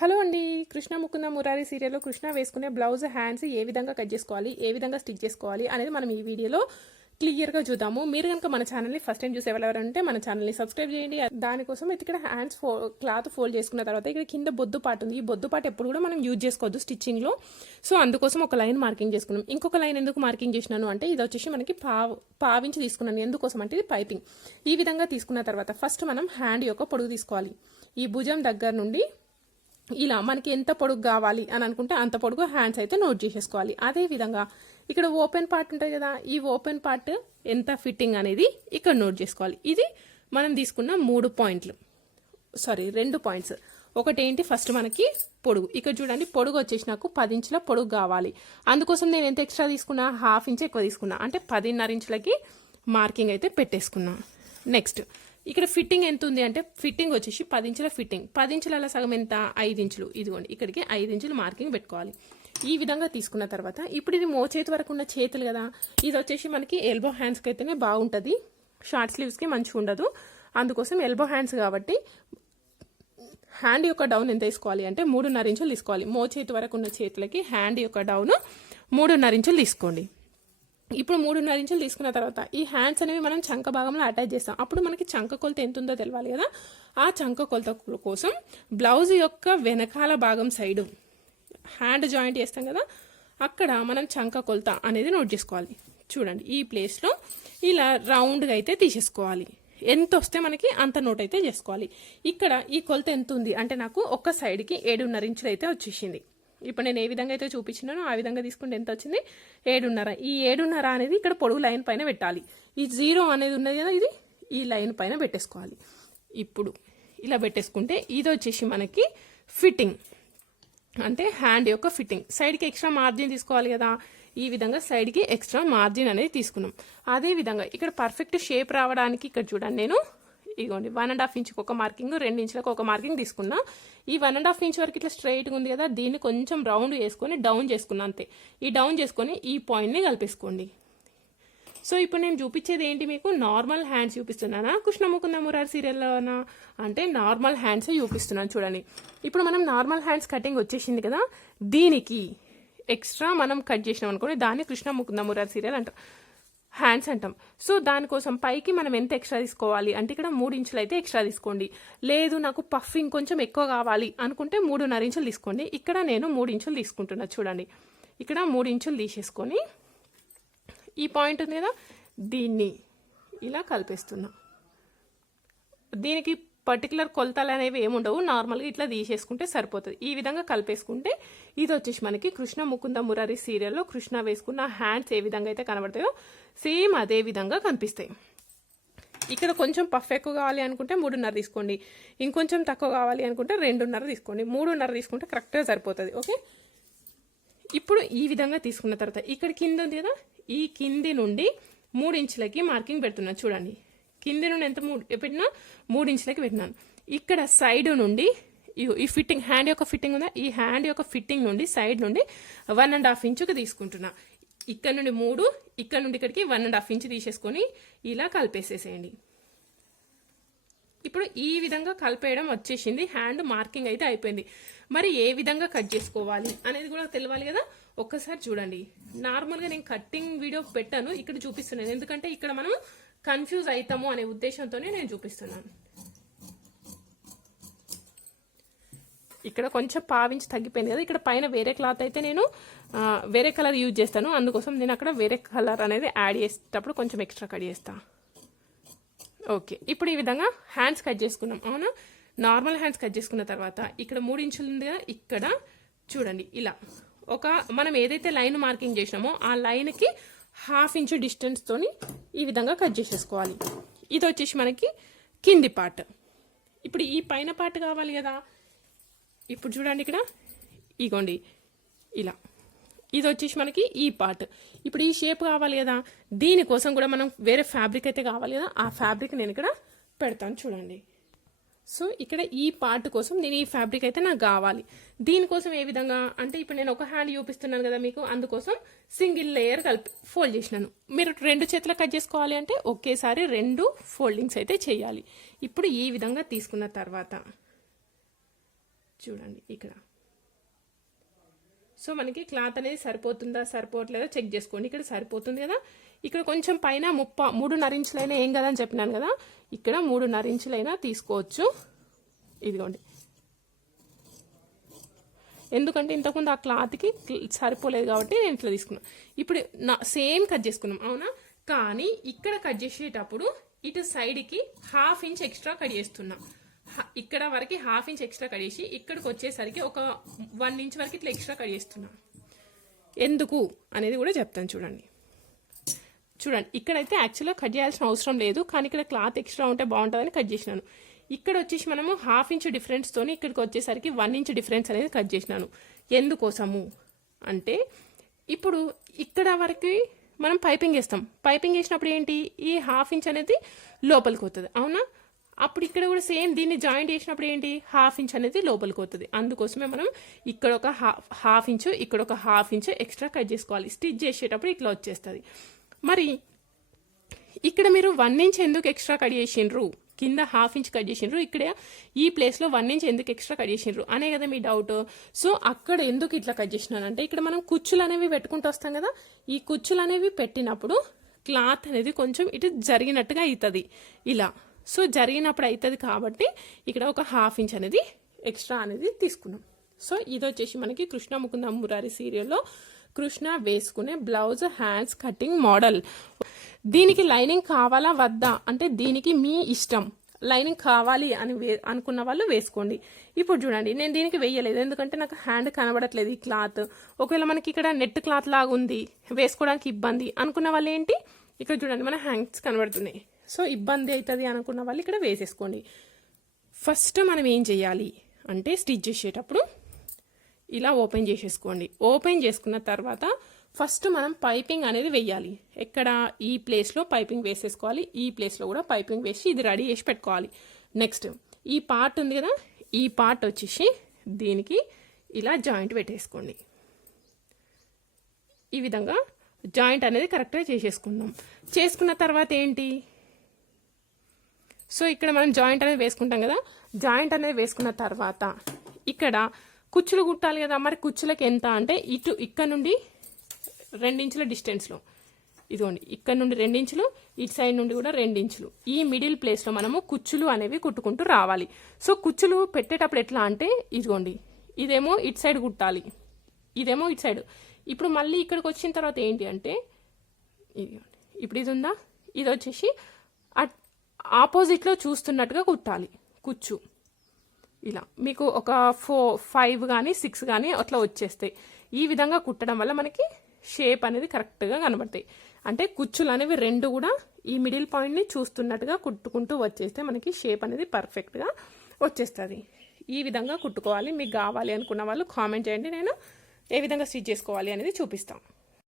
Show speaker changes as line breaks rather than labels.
Hello అండి. కృష్ణ ముకుంద మురారి సీరియల్లో కృష్ణ వేసుకునే బ్లౌజ్ హ్యాండ్స్ ఏ విధంగా కట్ చేసుకోవాలి ఏ విధంగా స్టిచ్ చేసుకోవాలి అనేది మనం ఈ వీడియోలో క్లియర్గా చూద్దాము. మీరు కనుక మన ఛానల్ని ఫస్ట్ టైం చూసే ఎవరంటే మన ఛానల్ని సబ్స్క్రైబ్ చేయండి. దానికోసం అయితే ఇక్కడ హ్యాండ్స్ ఫో క్లాత్ ఫోల్డ్ చేసుకున్న తర్వాత ఇక్కడ కింద బొద్దు పాటు ఉంది. ఈ బొద్దు పాటు ఎప్పుడు కూడా మనం యూజ్ చేసుకోవద్దు స్టిచ్చింగ్లో సో అందుకోసం ఒక లైన్ మార్కింగ్ చేసుకున్నాం. ఇంకొక లైన్ ఎందుకు మార్కింగ్ చేసినాను అంటే ఇది వచ్చేసి మనకి పావు పావించి తీసుకున్నాను. ఎందుకోసం అంటే ఇది పైపింగ్. ఈ విధంగా తీసుకున్న తర్వాత ఫస్ట్ మనం హ్యాండ్ యొక్క పొడుగు తీసుకోవాలి. ఈ భుజం దగ్గర నుండి ఇలా మనకి ఎంత పొడుగు కావాలి అని అనుకుంటే అంత పొడుగు హ్యాండ్స్ అయితే నోట్ చేసేసుకోవాలి. అదే విధంగా ఇక్కడ ఓపెన్ పార్ట్ ఉంటుంది కదా ఈ ఓపెన్ పార్ట్ ఎంత ఫిట్టింగ్ అనేది ఇక్కడ నోట్ చేసుకోవాలి. ఇది మనం తీసుకున్న మూడు పాయింట్లు. సారీ రెండు పాయింట్స్. ఒకటి ఏంటి ఫస్ట్ మనకి పొడుగు. ఇక్కడ చూడండి పొడుగు వచ్చేసి నాకు పది ఇంచుల పొడుగు కావాలి. అందుకోసం నేను ఎంత ఎక్స్ట్రా తీసుకున్నా? హాఫ్ ఇంచ్ ఎక్కువ తీసుకున్నా. అంటే పదిన్నర ఇంచులకి మార్కింగ్ అయితే పెట్టేసుకున్నా. నెక్స్ట్ ఇక్కడ ఫిట్టింగ్ ఎంత ఉంది అంటే ఫిట్టింగ్ వచ్చేసి పది ఇంచుల ఫిట్టింగ్. పది ఇంచుల సగం ఎంత? ఐదు ఇంచులు. ఇదిగోండి ఇక్కడికి ఐదు ఇంచులు మార్కింగ్ పెట్టుకోవాలి. ఈ విధంగా తీసుకున్న తర్వాత ఇప్పుడు ఇది మోచేతి వరకు ఉన్న చేతులు కదా. ఇది వచ్చేసి మనకి ఎల్బో హ్యాండ్స్కి అయితేనే బాగుంటుంది. షార్ట్ స్లీవ్స్కి మంచిగా ఉండదు. అందుకోసం ఎల్బో హ్యాండ్స్ కాబట్టి హ్యాండ్ యొక్క డౌన్ ఎంత తీసుకోవాలి అంటే మూడున్నర ఇంచులు తీసుకోవాలి. మోచేతి వరకు ఉన్న చేతులకి హ్యాండ్ యొక్క డౌన్ మూడున్నర ఇంచులు తీసుకోండి. ఇప్పుడు మూడున్నర ఇంచులు తీసుకున్న తర్వాత ఈ హ్యాండ్స్ అనేవి మనం చంక భాగంలో అటాచ్ చేస్తాం. అప్పుడు మనకి చంక కొలత ఎంత ఉందో తెలియాలి కదా. ఆ చంక కొలత కోసం బ్లౌజ్ యొక్క వెనకాల భాగం సైడు హ్యాండ్ జాయింట్ చేస్తాం కదా. అక్కడ మనం చంక కొలత అనేది నోట్ చేసుకోవాలి. చూడండి ఈ ప్లేస్లో ఇలా రౌండ్గా అయితే తీసేసుకోవాలి. ఎంత వస్తే మనకి అంత నోట్ అయితే చేసుకోవాలి. ఇక్కడ ఈ కొలత ఎంత ఉంది అంటే నాకు ఒక్క సైడ్కి ఏడున్నర ఇంచులు అయితే వచ్చేసింది. ఇప్పుడు నేను ఏ విధంగా అయితే చూపించినానో ఆ విధంగా తీసుకుంటే ఎంత వచ్చింది? ఏడున్నర. ఈ ఏడున్నర అనేది ఇక్కడ పొడుగు లైన్ పైన పెట్టాలి. ఈ జీరో అనేది ఉన్నది కదా ఇది ఈ లైన్ పైన పెట్టేసుకోవాలి. ఇప్పుడు ఇలా పెట్టేసుకుంటే ఇది వచ్చేసి మనకి ఫిట్టింగ్. అంటే హ్యాండ్ యొక్క ఫిట్టింగ్. సైడ్కి ఎక్స్ట్రా మార్జిన్ తీసుకోవాలి కదా. ఈ విధంగా సైడ్కి ఎక్స్ట్రా మార్జిన్ అనేది తీసుకున్నాం. అదే విధంగా ఇక్కడ పర్ఫెక్ట్ షేప్ రావడానికి ఇక్కడ చూడండి నేను ఇదిగోండి వన్ అండ్ హాఫ్ ఇంచ్కి ఒక మార్కింగ్ రెండు ఇంచులకు ఒక మార్కింగ్ తీసుకున్నా. ఈ వన్ అండ్ హాఫ్ ఇంచ్ వరకు ఇట్లా స్ట్రైట్గా ఉంది కదా దీన్ని కొంచెం రౌండ్ చేసుకొని డౌన్ చేసుకున్నా అంతే. ఈ డౌన్ చేసుకొని ఈ పాయింట్ని కలిపేసుకోండి. సో ఇప్పుడు నేను చూపించేది ఏంటి మీకు? నార్మల్ హ్యాండ్స్ చూపిస్తున్నానా? కృష్ణముకుంద మురారి సీరియల్లోనా? అంటే నార్మల్ హ్యాండ్స్ చూపిస్తున్నాను చూడండి. ఇప్పుడు మనం నార్మల్ హ్యాండ్స్ కటింగ్ వచ్చేసింది కదా దీనికి ఎక్స్ట్రా మనం కట్ చేసినాం అనుకోండి దాన్ని కృష్ణముకుంద మురారి సీరియల్ అంటారు హ్యాండ్స్ అంటాం. సో దానికోసం పైకి మనం ఎంత ఎక్స్ట్రా తీసుకోవాలి? అంటే ఇక్కడ మూడు ఇంచులు అయితే ఎక్స్ట్రా తీసుకోండి. లేదు నాకు పఫింగ్ కొంచెం ఎక్కువ కావాలి అనుకుంటే మూడున్నర ఇంచులు తీసుకోండి. ఇక్కడ నేను మూడు ఇంచులు తీసుకుంటున్నా చూడండి. ఇక్కడ మూడు ఇంచులు తీసేసుకొని ఈ పాయింట్ ఉంది కదా దీన్ని ఇలా కలిపేస్తున్నా. దీనికి పర్టికులర్ కొలతలు అనేవి ఏముండవు. నార్మల్గా ఇట్లా తీసేసుకుంటే సరిపోతుంది. ఈ విధంగా కలిపేసుకుంటే ఇది వచ్చేసి మనకి కృష్ణ ముకుంద మురారి సీరియల్లో కృష్ణ వేసుకున్న హ్యాండ్స్ ఏ విధంగా అయితే కనబడతాయో సేమ్ అదే విధంగా కనిపిస్తాయి. ఇక్కడ కొంచెం పఫ్ ఎక్కువ కావాలి అనుకుంటే మూడున్నర తీసుకోండి. ఇంకొంచెం తక్కువ కావాలి అనుకుంటే రెండున్నర తీసుకోండి. మూడున్నర తీసుకుంటే కరెక్ట్గా సరిపోతుంది. ఓకే? ఇప్పుడు ఈ విధంగా తీసుకున్న తర్వాత ఇక్కడ కింద ఉంది కదా? ఈ కింది నుండి మూడు ఇంచులకి మార్కింగ్ పెడుతున్నాను. చూడండి. కింది నుండి ఎంత మూడు పెట్టినా మూడు ఇంచులకి పెట్టినాను. ఇక్కడ సైడ్ నుండి ఈ ఫిట్టింగ్ హ్యాండ్ యొక్క ఫిట్టింగ్ ఉందా? ఈ హ్యాండ్ యొక్క ఫిట్టింగ్ నుండి సైడ్ నుండి వన్ అండ్ హాఫ్ ఇంచుకి తీసుకుంటున్నా. ఇక్కడ నుండి మూడు ఇక్కడ నుండి ఇక్కడికి వన్ అండ్ హాఫ్ ఇంచ్ తీసేసుకొని ఇలా కలిపేసేసేయండి. ఇప్పుడు ఈ విధంగా కలిపేయడం వచ్చేసింది. హ్యాండ్ మార్కింగ్ అయితే అయిపోయింది. మరి ఏ విధంగా కట్ చేసుకోవాలి అనేది కూడా తెలియాలి కదా? ఒక్కసారి చూడండి. నార్మల్గా నేను కట్టింగ్ వీడియో పెట్టాను. ఇక్కడ చూపిస్తున్నాను. ఎందుకంటే ఇక్కడ మనం కన్ఫ్యూజ్ అవుతాము అనే ఉద్దేశంతోనే నేను చూపిస్తున్నాను ఇక్కడ కొంచెం పావించి తగ్గిపోయింది కదా ఇక్కడ పైన వేరే క్లాత్ అయితే నేను వేరే కలర్ యూజ్ చేస్తాను అందుకోసం నేను అక్కడ వేరే కలర్ అనేది యాడ్ చేసేటప్పుడు కొంచెం ఎక్స్ట్రా కట్ చేస్తాను ఓకే ఇప్పుడు ఈ విధంగా హ్యాండ్స్ కట్ చేసుకున్నాం అవునా నార్మల్ హ్యాండ్స్ కట్ చేసుకున్న తర్వాత ఇక్కడ మూడు ఇంచులు ఉంది కదా ఇక్కడ చూడండి ఇలా ఒక మనం ఏదైతే లైన్ మార్కింగ్ చేసినామో ఆ లైన్కి హాఫ్ ఇంచు డిస్టెన్స్తోని ఈ విధంగా కట్ చేసేసుకోవాలి. ఇది వచ్చేసి మనకి కింది పార్ట్. ఇప్పుడు ఈ పైన పార్ట్ కావాలి కదా. ఇప్పుడు చూడండి ఇక్కడ. ఇగోండి. ఇలా. ఇది వచ్చేసి మనకి ఈ పార్ట్. ఇప్పుడు ఈ షేప్ కావాలి కదా. దీనికోసం కూడా మనం వేరే ఫ్యాబ్రిక్ అయితే కావాలి కదా. ఆ ఫ్యాబ్రిక్ నేను ఇక్కడ పెడతాను చూడండి. సో ఇక్కడ ఈ పార్ట్ కోసం నేను ఈ ఫ్యాబ్రిక్ అయితే నాకు కావాలి. దీనికోసం ఏ విధంగా? అంటే ఇప్పుడు నేను ఒక హ్యాండ్ చూపిస్తున్నాను కదా మీకు అందుకోసం సింగిల్ లేయర్ కలిపి ఫోల్డ్ చేసినాను. మీరు రెండు చేతుల కట్ చేసుకోవాలి అంటే ఒకేసారి రెండు ఫోల్డింగ్స్ అయితే చేయాలి. ఇప్పుడు ఈ విధంగా తీసుకున్న తర్వాత చూడండి ఇక్కడ. సో మనకి క్లాత్ అనేది సరిపోతుందా సరిపోవట్లేదా చెక్ చేసుకోండి. ఇక్కడ సరిపోతుంది కదా? ఇక్కడ కొంచెం పైన ముప్ప మూడున్నర ఇంచులైనా ఏం కదా అని చెప్పినాను కదా? ఇక్కడ మూడున్నర ఇంచులైనా తీసుకోవచ్చు. ఇదిగోండి. ఎందుకంటే ఇంతకుముందు ఆ క్లాత్కి సరిపోలేదు కాబట్టి నేను ఇట్లా తీసుకున్నాను ఇప్పుడు నా సేమ్ కట్ చేసుకున్నాం అవునా? కానీ ఇక్కడ కట్ చేసేటప్పుడు ఇటు సైడ్కి హాఫ్ ఇంచ్ ఎక్స్ట్రా కట్ చేస్తున్నాం. ఇక్కడ వరకు హాఫ్ ఇంచ్ ఎక్స్ట్రా కట్ చేసి ఇక్కడికి వచ్చేసరికి ఒక వన్ ఇంచ్ వరకు ఇట్లా ఎక్స్ట్రా కట్ చేస్తున్నా. ఎందుకు అనేది కూడా చెప్తాను చూడండి. చూడండి ఇక్కడైతే యాక్చువల్గా కట్ చేయాల్సిన అవసరం లేదు కానీ ఇక్కడ క్లాత్ ఎక్స్ట్రా ఉంటే బాగుంటుందని కట్ చేసినాను. ఇక్కడ వచ్చేసి మనము హాఫ్ ఇంచ్ డిఫరెన్స్తో ఇక్కడికి వచ్చేసరికి వన్ ఇంచ్ డిఫరెన్స్ అనేది కట్ చేసినాను. ఎందుకోసము అంటే ఇప్పుడు ఇక్కడ వరకు మనం పైపింగ్ వేస్తాం. పైపింగ్ వేసినప్పుడు ఏంటి? ఈ హాఫ్ ఇంచ్ అనేది లోపలికి వస్తుంది అవునా? అప్పుడు ఇక్కడ కూడా సేమ్ దీన్ని జాయింట్ చేసినప్పుడు ఏంటి? హాఫ్ ఇంచ్ అనేది లోపలికి వస్తుంది. అందుకోసమే మనం ఇక్కడ ఒక హాఫ్ హాఫ్ ఇంచు ఇక్కడ ఒక హాఫ్ ఇంచ్ ఎక్స్ట్రా కట్ చేసుకోవాలి. స్టిచ్ చేసేటప్పుడు ఇట్లా వచ్చేస్తుంది. మరి ఇక్కడ మీరు వన్ ఇంచ్ ఎందుకు ఎక్స్ట్రా కట్ చేసిండ్రు? కింద హాఫ్ ఇంచ్ కట్ చేసిండ్రు. ఇక్కడ ఈ ప్లేస్లో వన్ ఇంచ్ ఎందుకు ఎక్స్ట్రా కట్ చేసిండ్రు? అనే కదా మీ డౌట్. సో అక్కడ ఎందుకు ఇట్లా కట్ చేసినానంటే ఇక్కడ మనం కుచ్చులు అనేవి పెట్టుకుంటూ వస్తాం కదా. ఈ కుచ్చులు అనేవి పెట్టినప్పుడు క్లాత్ అనేది కొంచెం ఇటు జరిగినట్టుగా అవుతుంది ఇలా. సో జరిగినప్పుడు అవుతుంది కాబట్టి ఇక్కడ ఒక హాఫ్ ఇంచ్ అనేది ఎక్స్ట్రా అనేది తీసుకున్నాం. సో ఇది వచ్చేసి మనకి కృష్ణ ముకుంద మురారి సీరియల్లో కృష్ణ వేసుకునే బ్లౌజ్ హ్యాండ్స్ కటింగ్ మోడల్ దీనికి లైనింగ్ కావాలా వద్దా? అంటే దీనికి మీ ఇష్టం. లైనింగ్ కావాలి అని వే అనుకున్న వాళ్ళు వేసుకోండి. ఇప్పుడు చూడండి నేను దీనికి వేయలేదు. ఎందుకంటే నాకు హ్యాండ్ కనబడట్లేదు ఈ క్లాత్ ఒకవేళ మనకి ఇక్కడ నెట్ క్లాత్ లాగా ఉంది వేసుకోవడానికి ఇబ్బంది అనుకున్న వాళ్ళు ఏంటి? ఇక్కడ చూడండి మన హ్యాండ్స్ కనబడుతున్నాయి. సో ఇబ్బంది అవుతుంది అనుకున్న వాళ్ళు ఇక్కడ వేసేసుకోండి. ఫస్ట్ మనం ఏం చేయాలి అంటే స్టిచ్ చేసేటప్పుడు ఇలా ఓపెన్ చేసేసుకోండి. ఓపెన్ చేసుకున్న తర్వాత ఫస్ట్ మనం పైపింగ్ అనేది వేయాలి. ఎక్కడ? ఈ ప్లేస్లో పైపింగ్ వేసేసుకోవాలి. ఈ ప్లేస్లో కూడా పైపింగ్ వేసి ఇది రెడీ చేసి పెట్టుకోవాలి. నెక్స్ట్ ఈ పార్ట్ ఉంది కదా? ఈ పార్ట్ వచ్చేసి దీనికి ఇలా జాయింట్ పెట్టేసుకోండి. ఈ విధంగా జాయింట్ అనేది కరెక్ట్గా చేసేసుకుందాం. చేసుకున్న తర్వాత ఏంటి? సో ఇక్కడ మనం జాయింట్ అనేది వేసుకుంటాం కదా. జాయింట్ అనేది వేసుకున్న తర్వాత ఇక్కడ కుచ్చులు కుట్టాలి కదా. మరి కుచ్చులకి ఎంత అంటే ఇటు ఇక్కడ నుండి రెండించుల డిస్టెన్స్లో ఇదిగోండి ఇక్కడ నుండి రెండించులు ఇటు సైడ్ నుండి కూడా రెండించులు. ఈ మిడిల్ ప్లేస్లో మనము కుచ్చులు అనేవి కుట్టుకుంటూ రావాలి. సో కుచ్చులు పెట్టేటప్పుడు ఎట్లా అంటే ఇదిగోండి ఇదేమో ఇటు సైడ్ కుట్టాలి. ఇదేమో ఇటు సైడ్ ఇప్పుడు మళ్ళీ ఇక్కడికి వచ్చిన తర్వాత ఏంటి అంటే ఇదిగోండి ఇప్పుడు ఇది ఉందా? ఇది వచ్చేసి ఆపోజిట్లో చూస్తున్నట్టుగా కుట్టాలి. కుచ్చు. ఇలా. మీకు ఒక ఫోర్ ఫైవ్ కానీ సిక్స్ కానీ అట్లా వచ్చేస్తాయి. ఈ విధంగా కుట్టడం వల్ల మనకి షేప్ అనేది కరెక్ట్గా కనబడతాయి. అంటే కుచ్చులు అనేవి రెండు కూడా ఈ మిడిల్ పాయింట్ని చూస్తున్నట్టుగా కుట్టుకుంటూ వచ్చేస్తే మనకి షేప్ అనేది పర్ఫెక్ట్గా వచ్చేస్తుంది. ఈ విధంగా కుట్టుకోవాలి. మీకు కావాలి అనుకున్న వాళ్ళు కామెంట్ చేయండి. నేను ఏ విధంగా స్టిచ్ చేసుకోవాలి అనేది చూపిస్తాను